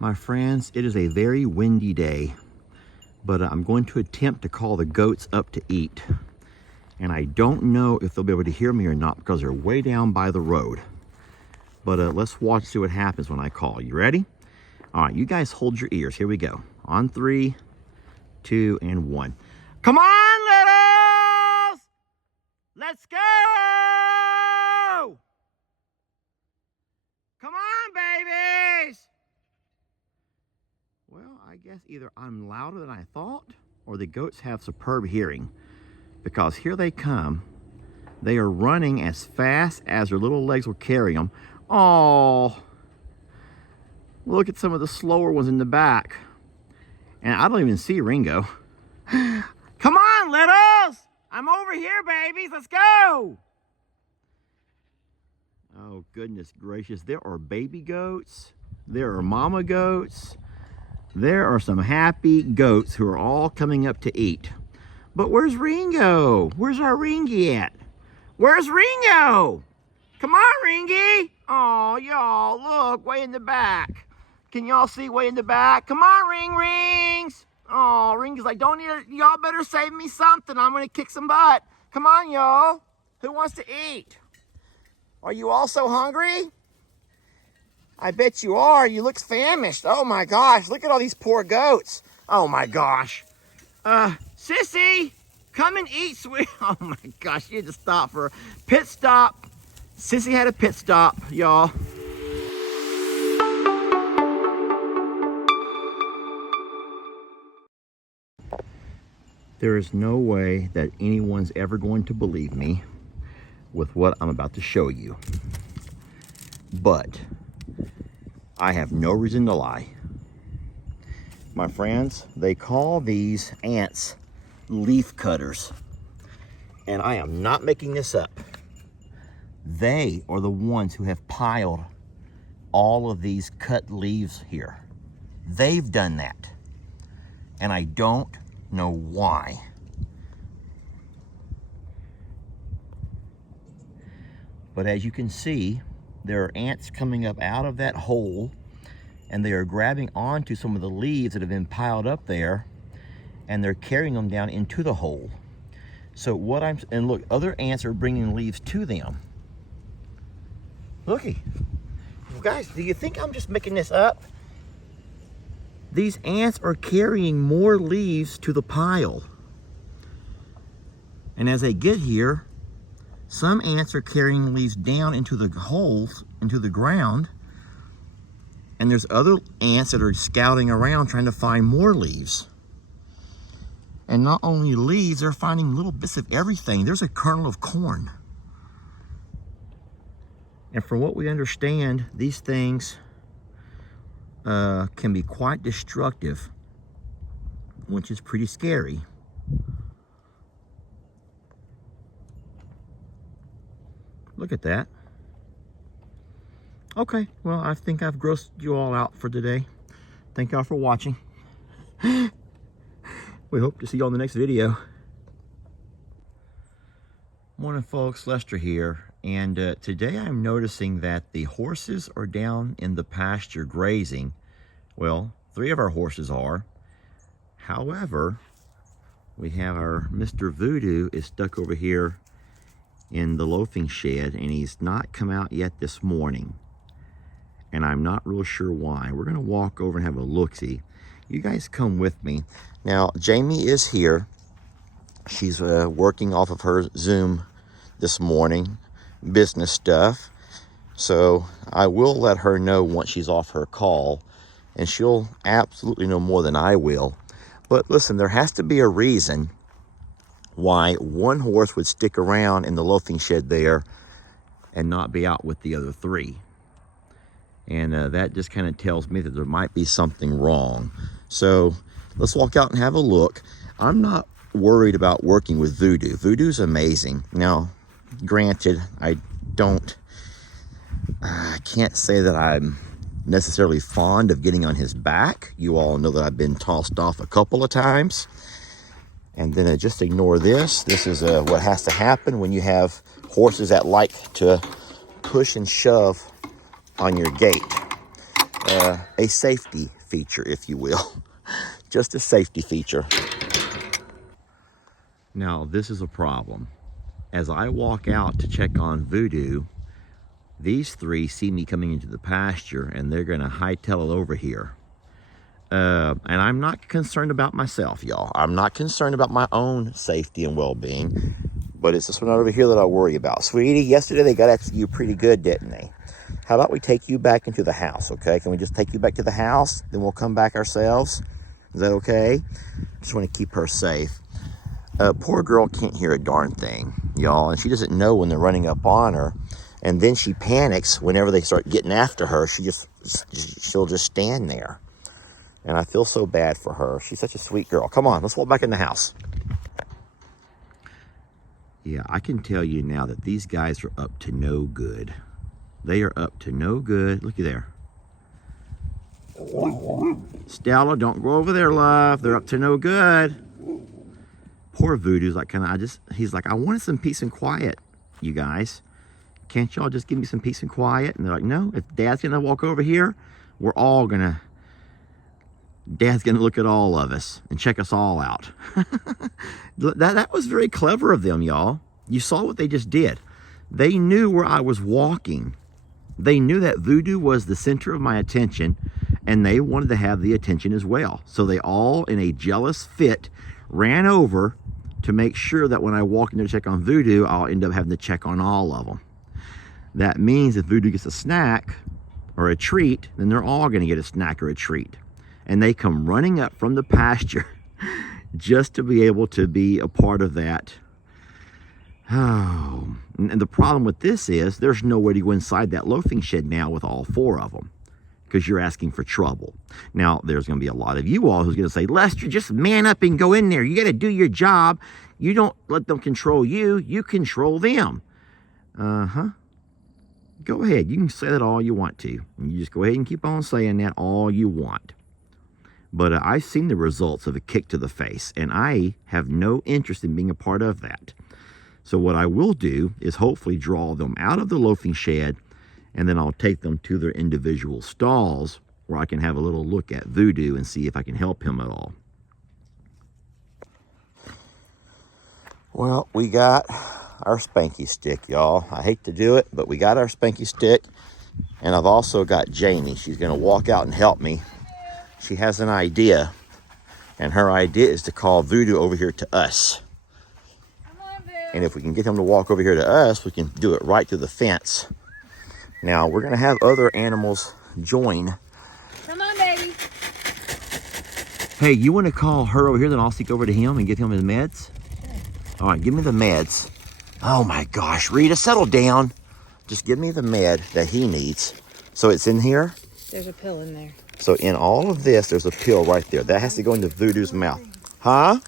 My friends, it is a very windy day, but I'm going to attempt to call the goats up to eat. And I don't know if they'll be able to hear me or not because they're way down by the road. But let's watch, see what happens when I call. You ready? All right, you guys hold your ears. Here we go. On 3, 2, and 1. Come on, littles! Let's go! Come on, babies! Well, I guess either I'm louder than I thought or the goats have superb hearing, because here they come. They are running as fast as their little legs will carry them. Oh, look at some of the slower ones in the back. And I don't even see Ringo. Come on, littles! I'm over here, babies. Let's go! Oh, goodness gracious. There are baby goats. There are mama goats. There are some happy goats who are all coming up to eat. But where's Ringo? Where's our Ringy at? Where's Ringo? Come on, Ringy. Oh, y'all, look, way in the back. Can y'all see way in the back? Come on, Rings. Oh, Ringy's like, don't need it. Y'all better save me something. I'm going to kick some butt. Come on, y'all. Who wants to eat? Are you all so hungry? I bet you are. You look famished. Oh my gosh, look at all these poor goats. Oh my gosh. Sissy, come and eat, sweet. Oh my gosh, you had to stop for a pit stop. Sissy had a pit stop, y'all. There is no way that anyone's ever going to believe me with what I'm about to show you. But I have no reason to lie. My friends, they call these ants leaf cutters. And I am not making this up. They are the ones who have piled all of these cut leaves here. They've done that. And I don't know why. But as you can see, there are ants coming up out of that hole, and they are grabbing onto some of the leaves that have been piled up there, and they're carrying them down into the hole. So and look, other ants are bringing leaves to them. Looky. Guys, do you think I'm just making this up? These ants are carrying more leaves to the pile. And as they get here, some ants are carrying leaves down into the holes, into the ground. And there's other ants that are scouting around trying to find more leaves. And not only leaves, they're finding little bits of everything. There's a kernel of corn. And from what we understand, these things can be quite destructive, which is pretty scary. Look at that. Okay, well, I think I've grossed you all out for today. Thank y'all for watching. We hope to see you on the next video. Morning, folks. Lester here. And today I'm noticing that the horses are down in the pasture grazing. Well, 3 of our horses are. However, we have our Mr. Voodoo is stuck over here in the loafing shed, and he's not come out yet this morning. And I'm not real sure why. We're gonna walk over and have a look-see. You guys come with me. Now, Jamie is here. She's working off of her Zoom this morning, business stuff. So I will let her know once she's off her call, and she'll absolutely know more than I will. But listen, there has to be a reason why one horse would stick around in the loafing shed there and not be out with the other 3. And that just kind of tells me that there might be something wrong. So let's walk out and have a look. I'm not worried about working with Voodoo. Voodoo's amazing. Now, granted, I can't say that I'm necessarily fond of getting on his back. You all know that I've been tossed off a couple of times. And then just ignore this. This is what has to happen when you have horses that like to push and shove on your gate. a safety feature, if you will. Just a safety feature. Now, this is a problem. As I walk out to check on Voodoo, these three see me coming into the pasture and they're gonna hightail it over here. And I'm not concerned about myself, y'all. I'm not concerned about my own safety and well-being, but it's this one over here that I worry about. Sweetie, yesterday they got after you pretty good, didn't they? How about we take you back into the house, okay? Can we just take you back to the house? Then we'll come back ourselves. Is that okay? Just want to keep her safe. Poor girl can't hear a darn thing, y'all, and she doesn't know when they're running up on her. And then she panics whenever they start getting after her. She'll just stand there. And I feel so bad for her. She's such a sweet girl. Come on, let's walk back in the house. Yeah, I can tell you now that these guys are up to no good. They are up to no good. Looky there. Stella, don't go over there, love. They're up to no good. Poor Voodoo's like, he's like, I wanted some peace and quiet, you guys. Can't y'all just give me some peace and quiet? And they're like, no, if Dad's gonna walk over here, Dad's gonna look at all of us and check us all out. That was very clever of them, y'all. You saw what they just did. They knew where I was walking. They knew that Voodoo was the center of my attention, and they wanted to have the attention as well. So they all, in a jealous fit, ran over to make sure that when I walk in there to check on Voodoo, I'll end up having to check on all of them. That means if Voodoo gets a snack or a treat, then they're all gonna get a snack or a treat. And they come running up from the pasture just to be able to be a part of that. Oh, and the problem with this is there's no way to go inside that loafing shed now with all four of them, because you're asking for trouble. Now, there's going to be a lot of you all who's going to say, Lester, just man up and go in there. You got to do your job. You don't let them control you. You control them. Go ahead. You can say that all you want to. You just go ahead and keep on saying that all you want. But I've seen the results of a kick to the face, and I have no interest in being a part of that. So what I will do is hopefully draw them out of the loafing shed, and then I'll take them to their individual stalls where I can have a little look at Voodoo and see if I can help him at all. Well, we got our spanky stick, y'all. I hate to do it, but we got our spanky stick. And I've also got Jamie. She's going to walk out and help me. She has an idea, and her idea is to call Voodoo over here to us. And if we can get him to walk over here to us, we can do it right through the fence. Now, we're going to have other animals join. Come on, baby. Hey, you want to call her over here, then I'll sneak over to him and give him his meds? Sure. All right, give me the meds. Oh, my gosh. Rita, settle down. Just give me the med that he needs. So it's in here? There's a pill in there. So in all of this, there's a pill right there. That has to go into Voodoo's mouth. Huh?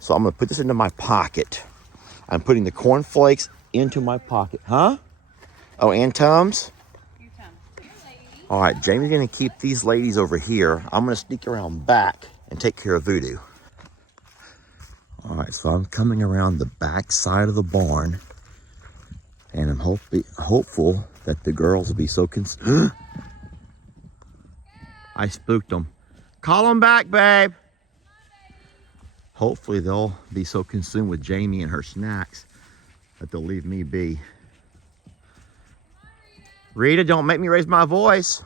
So I'm going to put this into my pocket. I'm putting the cornflakes into my pocket. Huh? Oh, and Tums? All right, Jamie's going to keep these ladies over here. I'm going to sneak around back and take care of Voodoo. All right, so I'm coming around the back side of the barn. And I'm hopeful that the girls will be so concerned. I spooked them. Call them back, babe. Hopefully they'll be so consumed with Jamie and her snacks that they'll leave me be. Rita, don't make me raise my voice.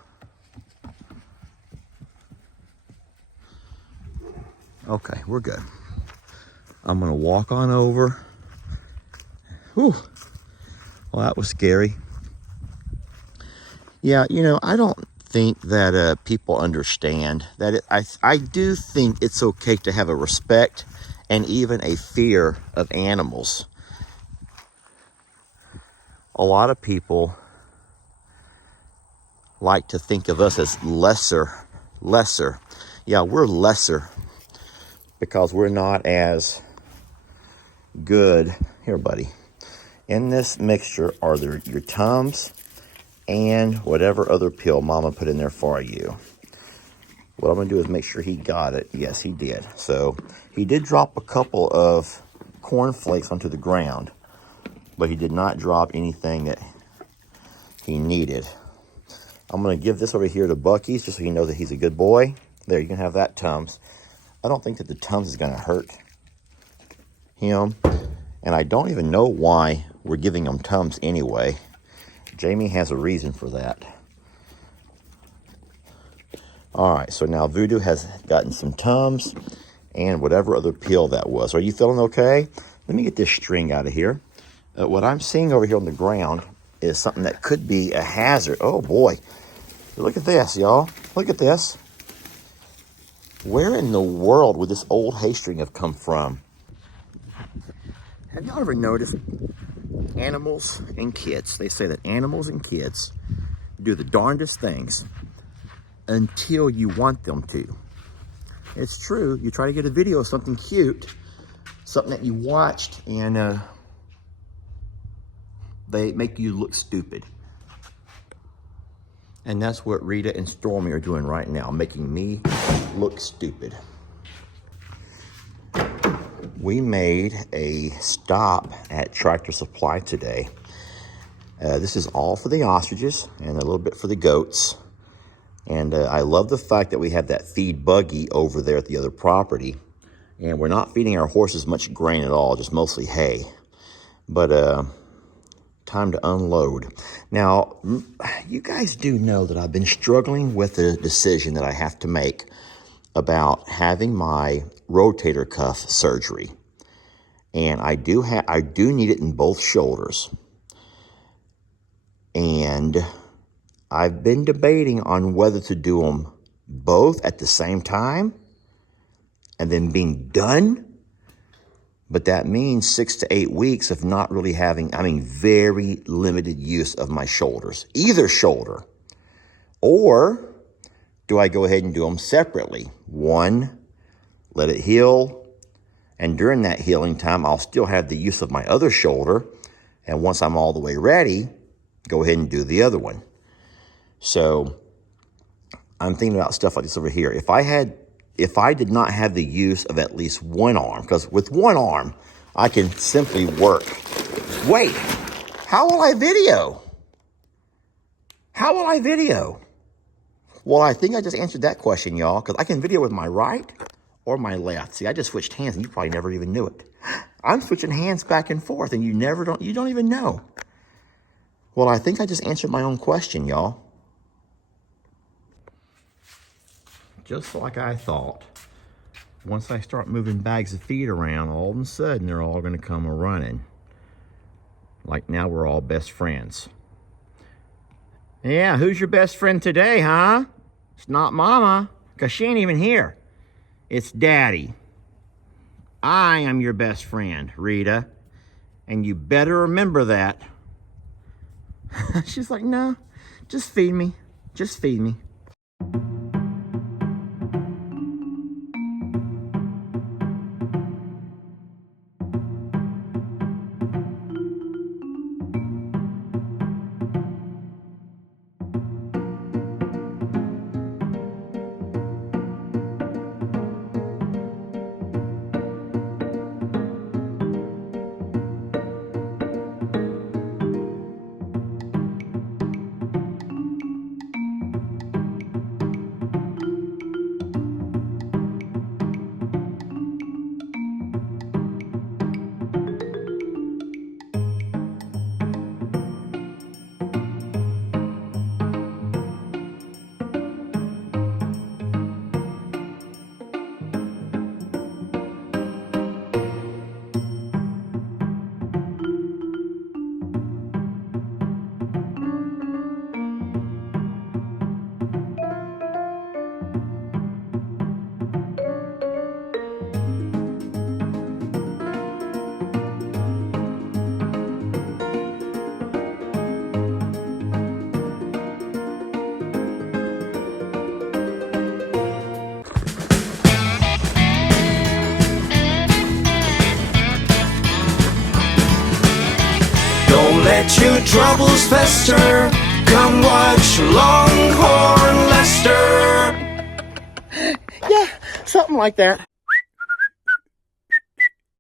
Okay, we're good. I'm gonna walk on over. Whew. Well, that was scary. Yeah, you know, I don't think that people understand that I do think it's okay to have a respect and even a fear of animals. A lot of people like to think of us as lesser. Yeah, we're lesser because we're not as good. Here, buddy. In this mixture are your Tums and whatever other pill Mama put in there for you. What I'm going to do is make sure he got it. Yes, he did. So he did drop a couple of cornflakes onto the ground, but he did not drop anything that he needed. I'm going to give this over here to Bucky's just so you know that he's a good boy. There, you can have that Tums. I don't think that the Tums is going to hurt him. And I don't even know why we're giving him Tums anyway. Jamie has a reason for that. All right, so now Voodoo has gotten some Tums and whatever other pill that was. Are you feeling okay? Let me get this string out of here. What I'm seeing over here on the ground is something that could be a hazard. Oh boy, look at this, y'all. Look at this. Where in the world would this old hay string have come from? Have y'all ever noticed animals and kids? They say that animals and kids do the darndest things until you want them to. It's true. You try to get a video of something cute, something that you watched, and they make you look stupid. And that's what Rita and Stormy are doing right now, making me look stupid. We made a stop at Tractor Supply today. This is all for the ostriches and a little bit for the goats. And I love the fact that we have that feed buggy over there at the other property. And we're not feeding our horses much grain at all, just mostly hay. But time to unload. Now, you guys do know that I've been struggling with a decision that I have to make about having my rotator cuff surgery. And I do need it in both shoulders. And I've been debating on whether to do them both at the same time and then being done. But that means 6 to 8 weeks of not really having, very limited use of my shoulders, either shoulder. Or do I go ahead and do them separately? One, let it heal. And during that healing time, I'll still have the use of my other shoulder. And once I'm all the way ready, go ahead and do the other one. So I'm thinking about stuff like this over here. If I did not have the use of at least one arm, because with one arm, I can simply work. Wait, how will I video? How will I video? Well, I think I just answered that question, y'all, because I can video with my right or my left. See, I just switched hands, and you probably never even knew it. I'm switching hands back and forth, and you don't even know. Well, I think I just answered my own question, y'all. Just like I thought. Once I start moving bags of feed around, all of a sudden they're all going to come a-running. Like now we're all best friends. Yeah, who's your best friend today, huh? It's not Mama, because she ain't even here. It's Daddy. I am your best friend, Rita. And you better remember that. She's like, no, just feed me. Just feed me. Let your troubles fester. Come watch Longhorn Lester. Yeah, something like that.